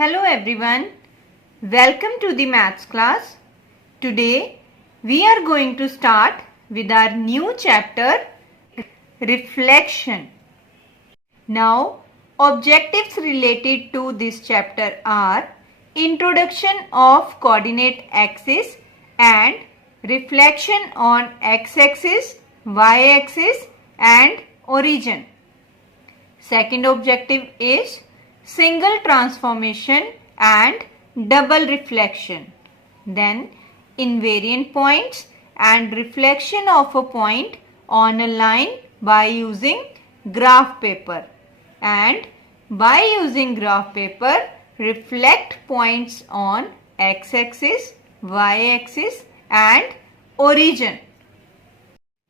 Hello everyone, welcome to the maths class. Today we are going to start with our new chapter, reflection. Now objectives related to this chapter are introduction of coordinate axis and reflection on x-axis, y-axis and origin. Second objective is single transformation and double reflection. Then invariant points and reflection of a point on a line by using graph paper. And by using graph paper, reflect points on x-axis, y-axis and origin.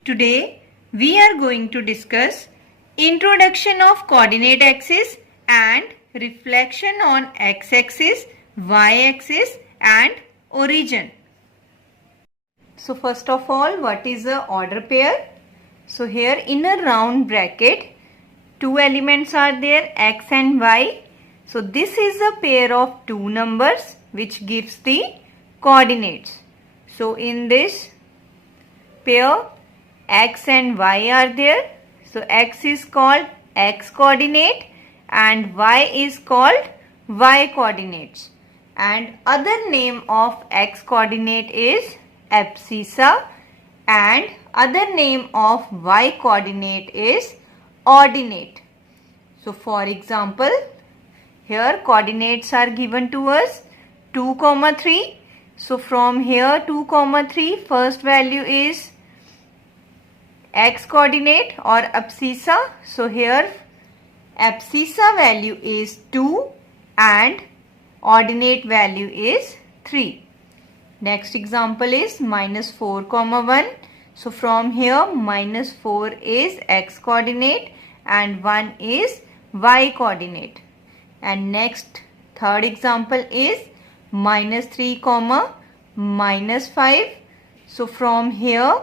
Today we are going to discuss introduction of coordinate axis and reflection on x-axis, y-axis and origin. So first of all, what is a order pair? So here in a round bracket, two elements are there, x and y. So this is a pair of two numbers which gives the coordinates. So in this pair, x and y are there. So x is called x coordinate and y is called y coordinates. And other name of x coordinate is abscissa and other name of y coordinate is ordinate. So for example, here coordinates are given to us 2, 3. So from here 2, 3, first value is x coordinate or abscissa. So here abscissa value is 2 and ordinate value is 3. Next example is -4, 1. So from here -4 is x coordinate and 1 is y coordinate. And next third example is -3, -5. So from here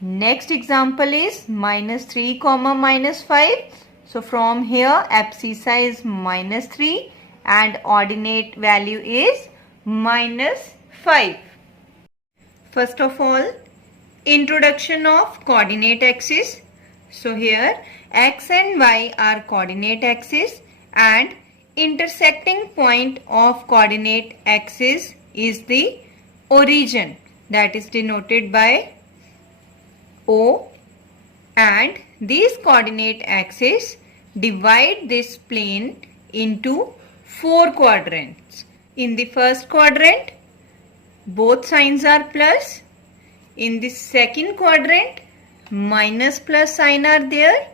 next example is -3, -5. So from here abscissa is -3 and ordinate value is -5. First of all, introduction of coordinate axis. So here x and y are coordinate axis and intersecting point of coordinate axis is the origin, that is denoted by O, and these coordinate axes divide this plane into 4 quadrants. In the first quadrant, both signs are plus. In the second quadrant, minus plus sign are there.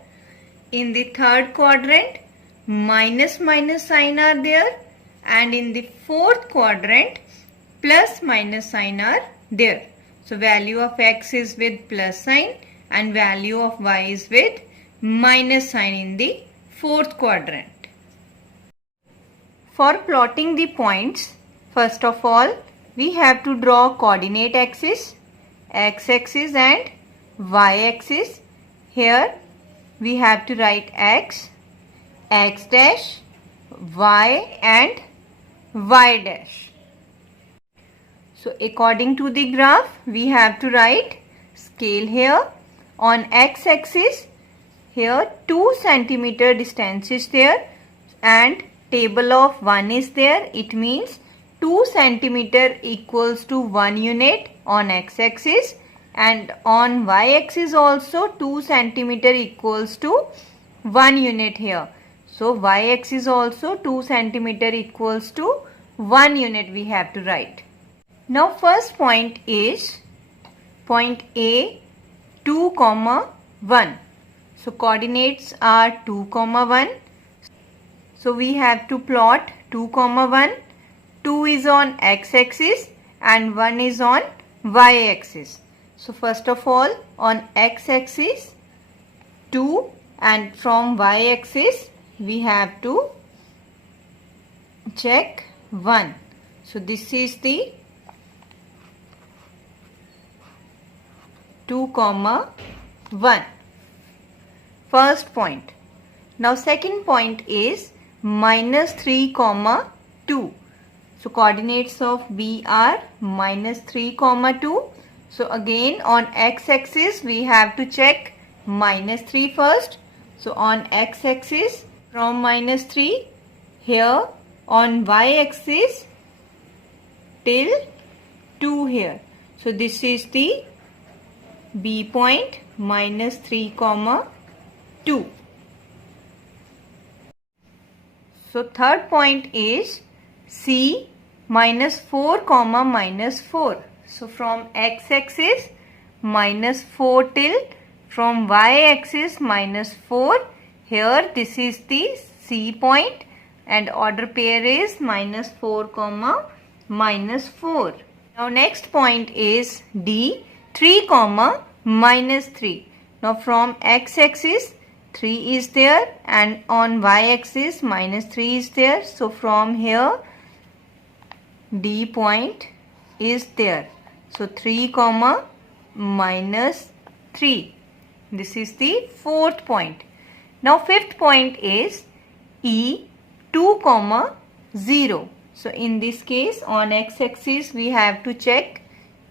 In the third quadrant, minus sign are there. And in the fourth quadrant, plus minus sign are there. So value of x is with plus sign and value of y is with minus sign in the fourth quadrant. For plotting the points, first of all, we have to draw coordinate axis, x-axis and y-axis. Here we have to write x, x dash, y and y dash. So according to the graph, we have to write scale here. On x-axis, here 2 centimeter distance is there and table of 1 is there. It means 2 centimeter equals to 1 unit on x-axis, and on y-axis also 2 centimeter equals to 1 unit here. So y-axis also 2 centimeter equals to 1 unit we have to write. Now first point is point A, 2, 1. So coordinates are 2, 1. So we have to plot 2, 1. 2 is on x-axis and 1 is on y-axis. So first of all, on x-axis 2 and from y-axis we have to check 1. So this is the 2, 1. First point. Now second point is -3, 2. So coordinates of B are minus 3 comma 2. So again on x-axis we have to check minus 3 first. So on x-axis from minus 3, here on y-axis till 2 here. So this is the B point, minus 3 comma 2. So third point is C minus 4 comma minus 4. So from x-axis minus 4 till from y-axis minus 4. Here this is the C point and order pair is minus 4 comma minus 4. Now next point is D, 3 comma minus 3. Now from x-axis 3 is there and on y-axis minus 3 is there. So from here D point is there. So 3 comma minus 3. This is the fourth point. Now fifth point is E, 2 comma 0. So in this case on x-axis we have to check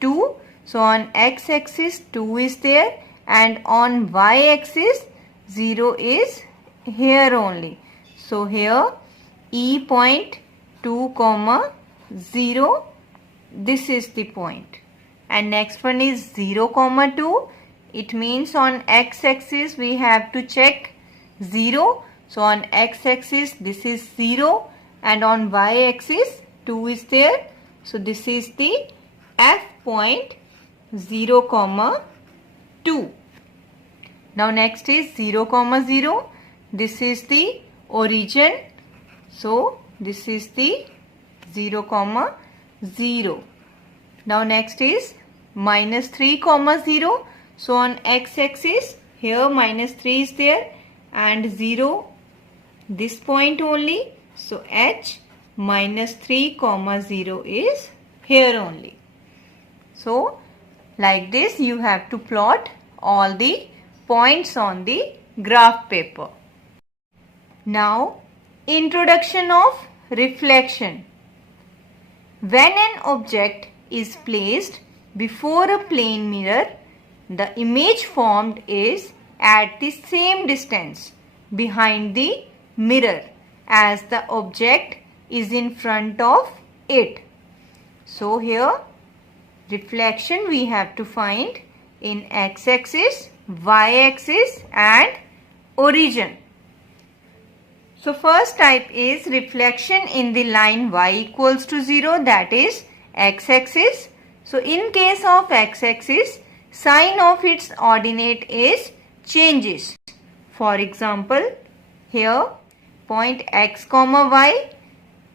2. So on x-axis 2 is there and on y-axis 0 is here only. So here E point 2 comma 0, this is the point. And next one is 0 comma 2. It means on x-axis we have to check 0. So on x-axis this is 0 and on y-axis 2 is there. So this is the F point, 0 comma 2. Now next is 0 comma 0. This is the origin. So this is the 0 comma 0. Now next is minus 3 comma 0. So on x-axis here minus 3 is there and 0 this point only. So H minus 3 comma 0 is here only. So like this you have to plot all the points on the graph paper. Now introduction of reflection. When an object is placed before a plane mirror, the image formed is at the same distance behind the mirror as the object is in front of it. So here reflection we have to find in x-axis, y-axis and origin. So first type is reflection in the line y equals to 0, that is x-axis. So in case of x-axis, sign of its ordinate is changes. For example, here point x comma y,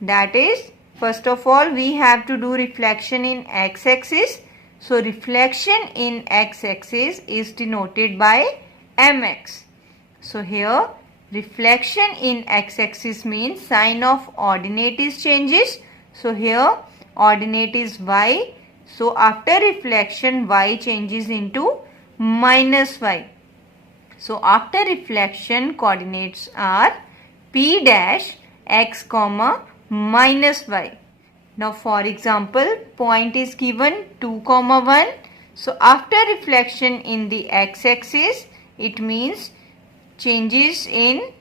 that is first of all we have to do reflection in x-axis. So reflection in x-axis is denoted by mx. So here reflection in x-axis means sign of ordinate is changes. So here ordinate is y. So after reflection y changes into minus y. So after reflection coordinates are p dash x comma minus y. Now for example point is given 2 comma 1. So after reflection in the x-axis it means changes in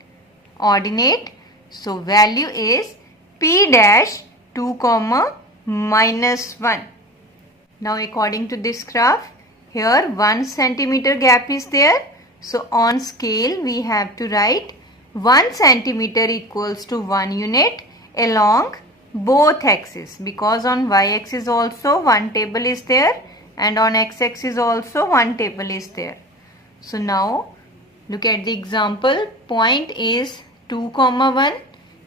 ordinate. So value is p dash 2 comma minus 1. Now according to this graph, here 1 centimeter gap is there. So on scale we have to write 1 centimeter equals to 1 unit along both axes, because on y-axis also one table is there and on x-axis also one table is there. So now look at the example. Point is 2 comma 1.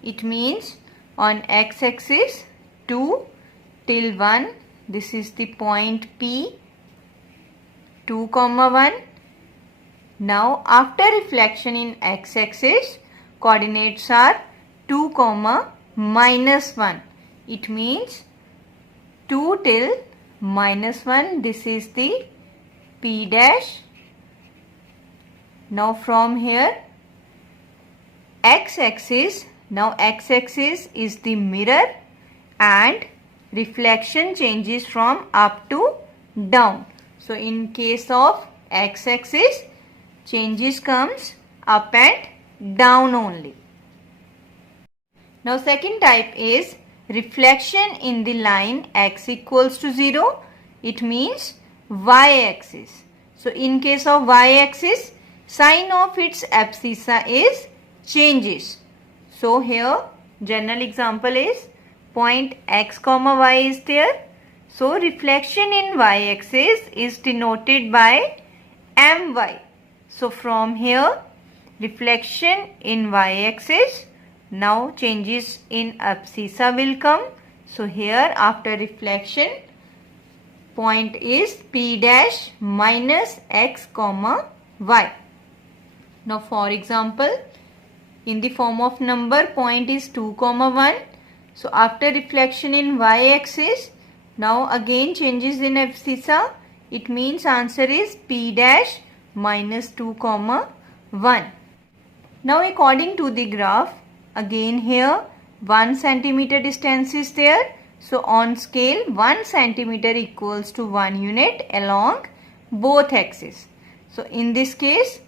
It means on x-axis 2 till 1. This is the point P, 2 comma 1. Now after reflection in x-axis coordinates are 2 comma minus 1. It means 2 till minus 1. This is the P dash. Now from here x-axis, now x-axis is the mirror and reflection changes from up to down. So in case of x-axis, changes comes up and down only. Now second type is reflection in the line x equals to 0. It means y-axis. So in case of y-axis, sign of its abscissa is changes. So here general example is point x comma y is there. So reflection in y-axis is denoted by my. So from here reflection in y-axis, now changes in abscissa will come. So here after reflection, point is p dash minus x comma y. Now for example, in the form of number, point is 2 comma 1. So after reflection in y-axis, now again changes in abscissa. It means answer is p dash minus 2 comma 1. Now according to the graph, again here 1 centimeter distance is there. So on scale 1 centimeter equals to 1 unit along both axes. So in this case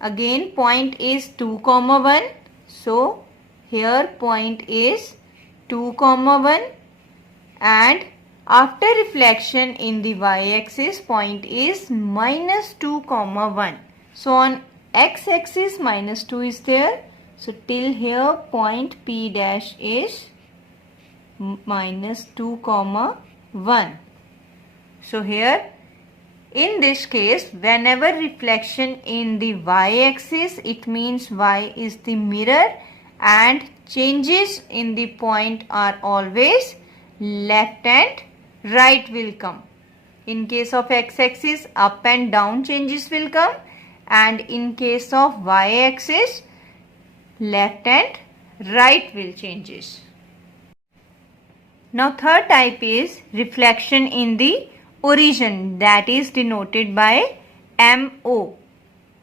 again point is 2 comma 1. So here point is 2 comma 1 and after reflection in the y-axis, point is minus 2 comma 1. So on x-axis minus 2 is there. So till here point p dash is minus 2 comma 1. So here in this case, whenever reflection in the y-axis, it means y is the mirror and changes in the point are always left and right will come. In case of x-axis, up and down changes will come, and in case of y-axis, left and right will changes. Now third type is reflection in the origin, that is denoted by MO.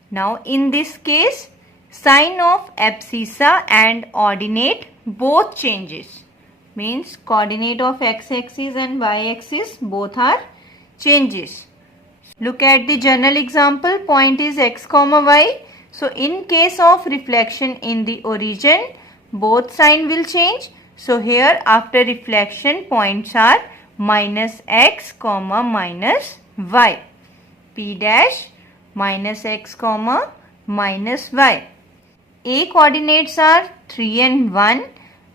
Now in this case, sign of abscissa and ordinate both changes. Means coordinate of x-axis and y-axis both are changes. Look at the general example, point is x comma y. So in case of reflection in the origin, both sign will change. So here after reflection, points are minus x comma minus y. P dash minus x comma minus y. A coordinates are 3 and 1.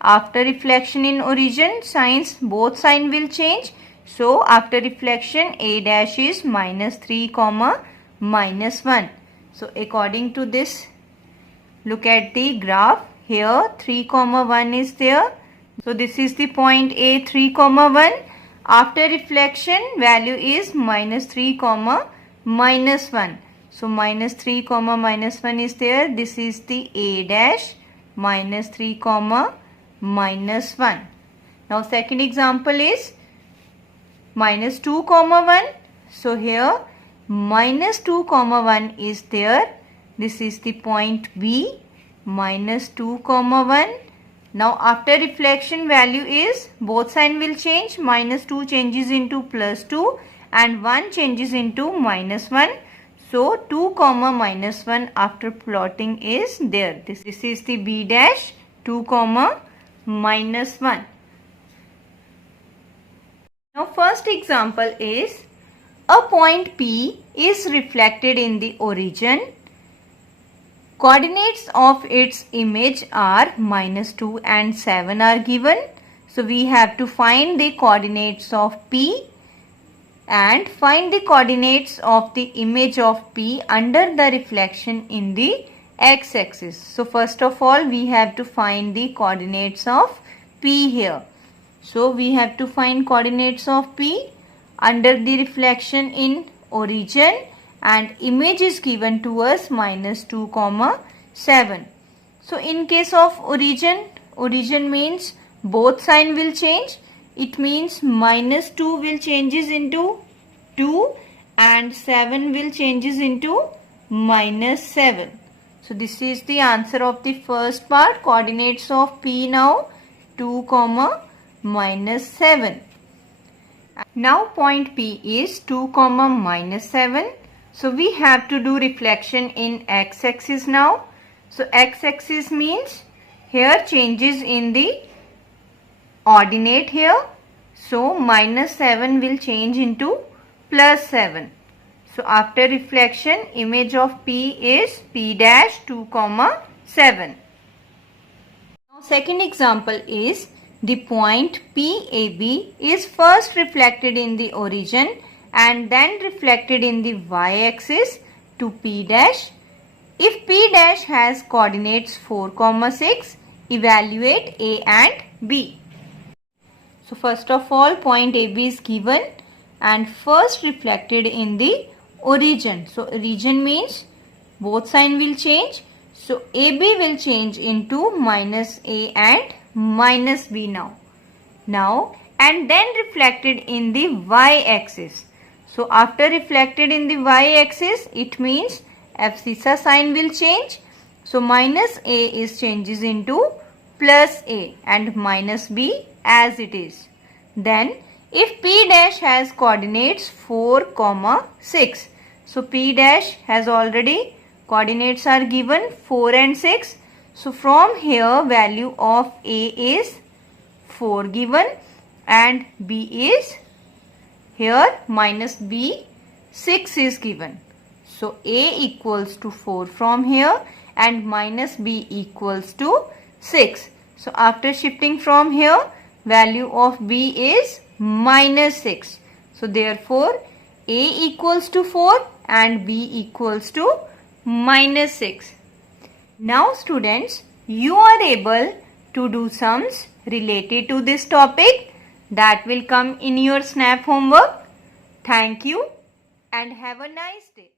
After reflection in origin, signs both sign will change. So after reflection, a dash is minus 3 comma minus 1. So according to this, look at the graph. Here 3 comma 1 is there. So this is the point A, 3 comma 1. After reflection, value is minus 3 comma minus 1. So minus 3 comma minus 1 is there. This is the A dash minus 3 comma minus 1. Now second example is minus 2 comma 1. So here minus 2 comma 1 is there. This is the point B, minus 2 comma 1. Now after reflection, value is both sign will change. Minus 2 changes into plus 2 and 1 changes into minus 1. So 2 comma minus 1 after plotting is there. This is the B dash 2 comma minus 1. Now first example is a point P is reflected in the origin. Coordinates of its image are minus 2 and 7 are given. So we have to find the coordinates of P and find the coordinates of the image of P under the reflection in the x-axis. So first of all, we have to find the coordinates of P here. So we have to find coordinates of P under the reflection in origin, and image is given to us minus 2 comma 7. So in case of origin means both sign will change. It means minus 2 will changes into 2 and 7 will changes into minus 7. So this is the answer of the first part. Coordinates of P now 2 comma minus 7. Now point P is 2 comma minus 7. So we have to do reflection in x-axis now. So x-axis means here changes in the ordinate here. So minus 7 will change into plus 7. So after reflection, image of P is P dash 2 comma 7. Now second example is the point PAB is first reflected in the origin and then reflected in the y-axis to P dash. If P dash has coordinates 4, 6, evaluate A and B. So first of all, point AB is given and first reflected in the origin. So origin means both sign will change. So AB will change into minus A and minus B now. And then reflected in the y-axis. So after reflected in the y-axis, it means abscissa sign will change. So minus A is changes into plus A and minus B as it is. Then if P dash has coordinates 4, 6. So P dash has already coordinates are given 4 and 6. So from here value of A is 4 given and B is here minus B 6 is given. So A equals to 4 from here and minus B equals to 6. So after shifting from here, value of B is minus 6. So therefore A equals to 4 and B equals to minus 6. Now students, you are able to do sums related to this topic that will come in your SNAP homework. Thank you and have a nice day.